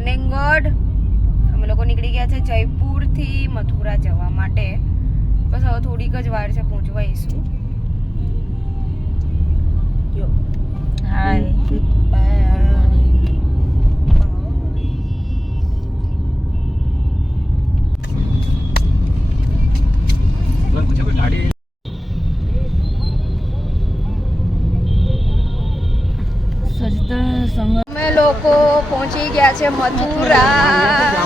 Morning good. અમે લોકો નીકળી ગયા છે જયપુરથી મથુરા જવા માટે. બસ હવે થોડીક જ વાર છે પહોંચવા આવીશું. હાય અમે લોકો પહોંચી ગયા છે મથુરા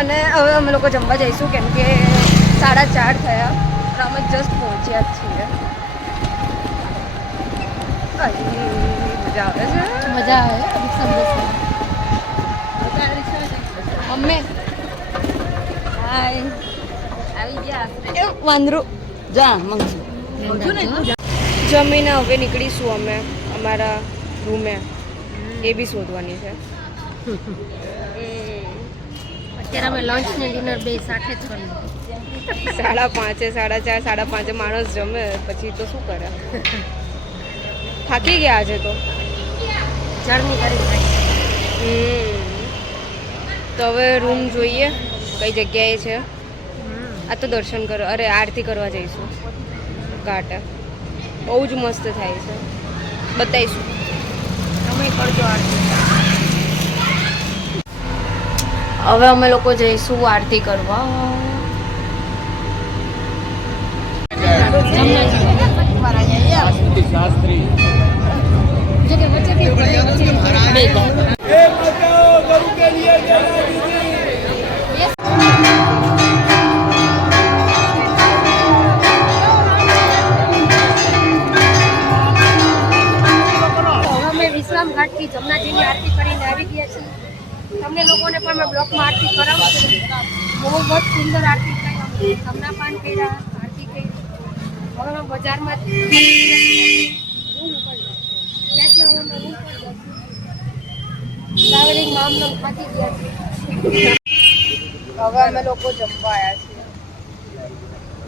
અને હવે અમે લોકો જમવા જઈશું કેમ કે 4:30 થયા અને અમે જસ્ટ પહોંચ્યા જ છીએ. મજા આવે છે, મજા આવે. મમ્મી હાય આવી ગયા વાંદરું જા મંગી જમીને હવે નીકળીશું અમે અમારા રૂમે. એ બી શોધવાની છે. અત્યારે અમે લંચ ને ડિનર બે સાથે જ કરી 5:30, 4:30, 5:30 માણસ જમે પછી તો શું કરે. થાકી ગયા આજે તો. જર્ની કરી. તો હવે રૂમ જોઈએ કઈ જગ્યાએ છે. આ તો દર્શન કરો અરે આરતી કરવા જઈશું ઘાટે. બહુ જ મસ્ત થાય છે, બતાવીશું. તમે કરજો આરતી. હવે અમે લોકો જઈશું આરતી કરવા. વિશ્રામ ઘાટથી જમનાજીની આરતી કરીને આવી ગયા છીએ. તમને લોકોને પણ મેં બ્લોકમાં આરતી કરાવશું. બહુ જ સુંદર આરતી થઈ. જમના પાન કર્યા, આરતી કરી. હવે અમે બજારમાં ટ્રાવેલિંગમાં અમને થાકી ગયા છે. હવે અમે લોકો જમવા આવ્યા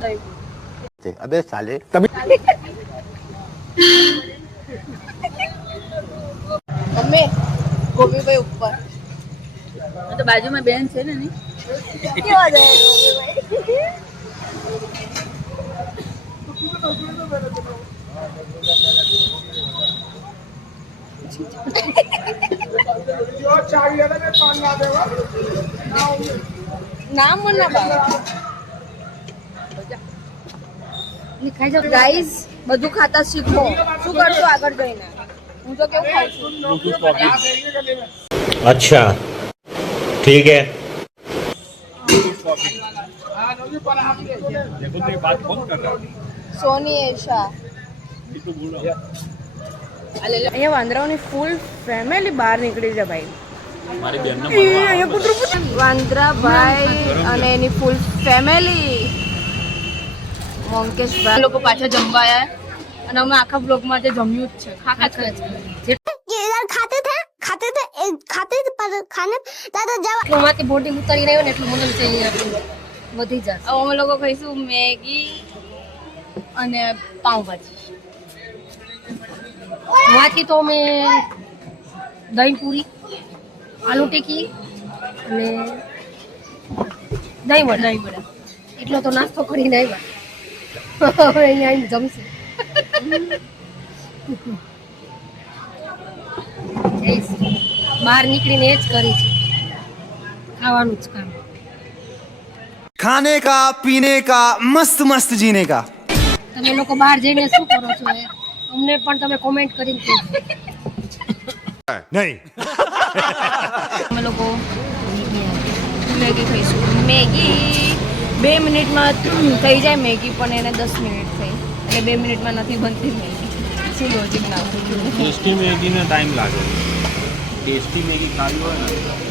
છીએ. अबे साले મમ્મી ગોપીભાઈ ઉપર તો બાજુમાં બેન છે ને કેવા જાય ગોપીભાઈ? નામ મને ગાઈઝ બધું ખાતા શીખો. શું કરશો આગળ જઈને? હું તો કેવું ખાઉં છું. अच्छा ठीक है. સોની એશા અહીંયા વાંદરાઓની ફૂલ ફેમિલી બહાર નીકળી છે ભાઈ. વાંદરાભાઈ અને એની ફૂલ ફેમિલી. મોંકેશભાઈ લોકો પાછા જમવા આવ્યા અને અમે આખા બ્લોગમાં જે જમ્યું જ છે. ખાતે બોડી ઉતારી રહ્યો ને એટલું મને વિચારી વધી જશે. હવે અમે લોકો ખાઈશું મેગી અને પાઉંભાજી. ત્યાંથી તો અમે દહીં પૂરી, આલુ ટીકી અને દહીં વડા એટલો તો નાસ્તો કરીને આવ્યા. હવે અહીંયા આવીને જમશે. બહાર નીકળીને એ જ કરી છે, ખાવાનું જ કામ. खाने का पीने का मस्त मस्त जीने का. તમે લોકો બહાર જઈને શું કરો છો એ અમને પણ તમે કોમેન્ટ કરીને કહેજો. नहीं અમે લોકો મેગી ખાઈશું. મેગી 2 મિનિટમાં થઈ જાય મેગી, પણ એને 10 મિનિટ થઈ એટલે 2 મિનિટમાં નથી બનતી મેગી. શું લોજિક ના ટેસ્ટી મેગીને ટાઈમ લાગે. ટેસ્ટી મેગી ખાવી હોય ને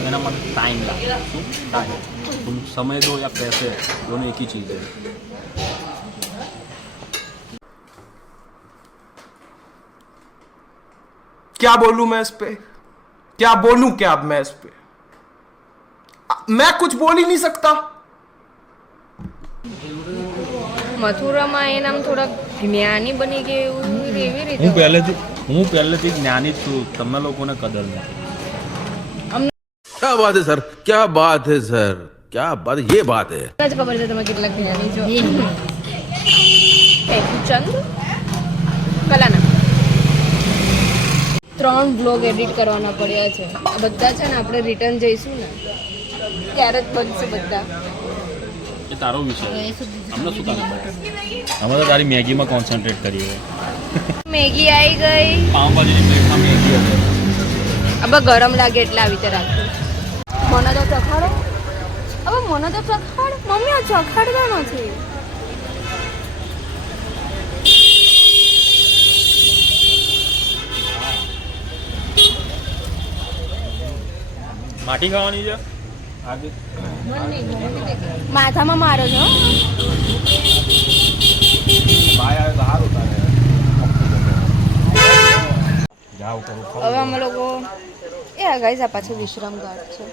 એના માટે ટાઈમ લાગે. શું ટાઈમ? तुम समय दो या पैसे, दोनों एक ही चीज़ है. क्या बोलूं मैं इस पे, क्या बोलूं क्या अब मैं इस पे, मैं कुछ बोल ही नहीं सकता. મથુરામાં એ નામ થોડાક જ્ઞાની બની ગયું એવી રીતે. હું પહેલેથી જ્ઞાની જ છું, તમે લોકોને કદર નથી. क्या बात है सर, क्या बात है सर, क्या बात, ये बात है. જ ખબર છે તમે કેટલાક જ્ઞાની છો. ચંદ કલાના 3 બ્લોગ એડિટ કરવાના પડ્યા છે. આ બધા છે ને આપણે રિટર્ન જઈશું ને ત્યારે જ બનશે બધા. એ તારો વિષય અમને શું કામ અમે તો તારી મેગીમાં કોન્સન્ટ્રેટ કરીએ. મેગી આવી ગઈ. પાઉંભાજીની પ્લેટમાં મેગી હતી. હવે ગરમ લાગે એટલે આવી રીતે રાખવું. મને તો ચખાડો. હવે મને તો ચખાડ. મમ્મી આ ચખાડતા નથી. માટી ખાવાની છે આગે માથામાં મારો છો. બાય આવે તો સારું તારે જાવ કરું હવે અમે લોકો એ ગાઈસ આ પાછળ વિશ્રામ ઘાટ છે.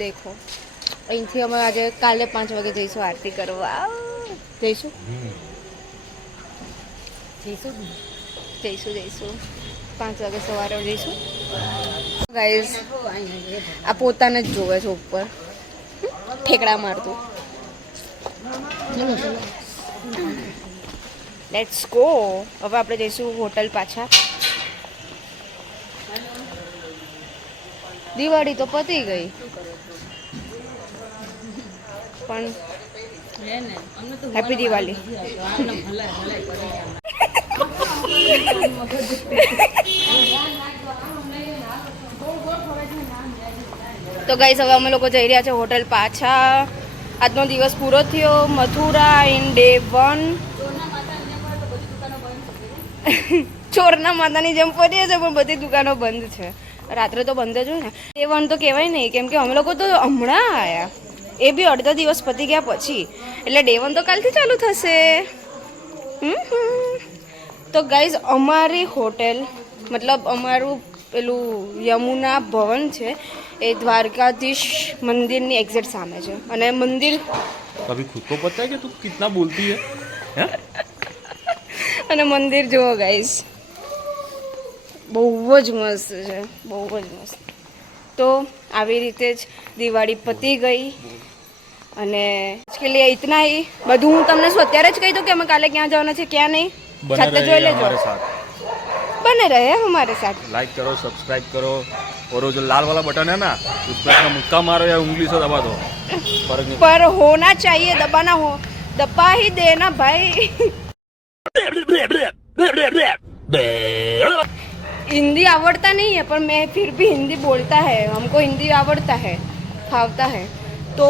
દેખો અહીંથી અમે આજે કાલે 5 વાગે જઈશું આરતી કરવા. જઈશું જઈશું 5 વાગે સવારે જઈશું. ગાઈસ આ પોતાને જ જોવે છે ઉપર ઠેકડા મારતું. Let's go. હવે આપણે જઈશું હોટલ પાછા. દિવાળી તો પતી ગઈ પણ હેપી દિવાળી. તો ગાઈસ હવે અમે લોકો જઈ રહ્યા છે હોટલ પાછા. આજનો દિવસ પૂરો થયો. Mathura in day 1. ચોરના માતાની જેમ ફરીએ છે પણ બધી દુકાનો બંધ છે. રાત્રે તો બંધ જ હોય ને. ડે 1 તો કહેવાય નહીં કેમ કે અમે લોકો તો હમણાં આવ્યા. એ બી અડધા દિવસ પતી ગયા પછી. એટલે ડે 1 તો કાલથી ચાલુ થશે. તો ગાઈઝ અમારી હોટેલ મતલબ અમારું પેલું યમુના ભવન છે એ દ્વારકાધીશ મંદિરની એક્ઝેક્ટ સામે છે. અને મંદિર કભી ખુદ કો પતા હે કે તું કિતના બોલતી હે. અને મંદિર જુઓ ગાઈઝ બહુ જ મસ્ત છે. બહુ જ મસ્ત. તો આવી રીતે જ દિવાળી પતી ગઈ. અને કે લીએ ઇતના હી. બધું હું તમને શું અત્યારે જ કહી દઉં કે અમે કાલે ક્યાં જવાના છે ક્યાં નહીં. સાથે જોઈ લેજો. बने रहे हमारे साथ. लाइक करो, सब्सक्राइब करो और वो जो लाल वाला बटन है ना उस पर अपना मुक्का मारो या उंगली से दबा दो. फर्क नहीं पर होना चाहिए. दबाना हो दबा ही देना भाई. हिंदी आवड़ता नहीं है पर मैं फिर भी हिंदी बोलता है. हमको हिंदी आवड़ता है, फावता है. तो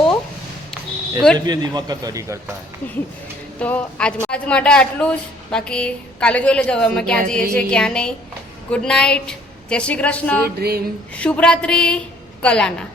ऐसे भी दिमाग का कड़ी करता है. તો આજ માટે આટલું જ. બાકી કાલે જોઈ લેજો હવે અમે ક્યાં જઈએ છીએ ક્યાં નહીં. Good night. જય શ્રી કૃષ્ણ. શુભરાત્રી. કલાના.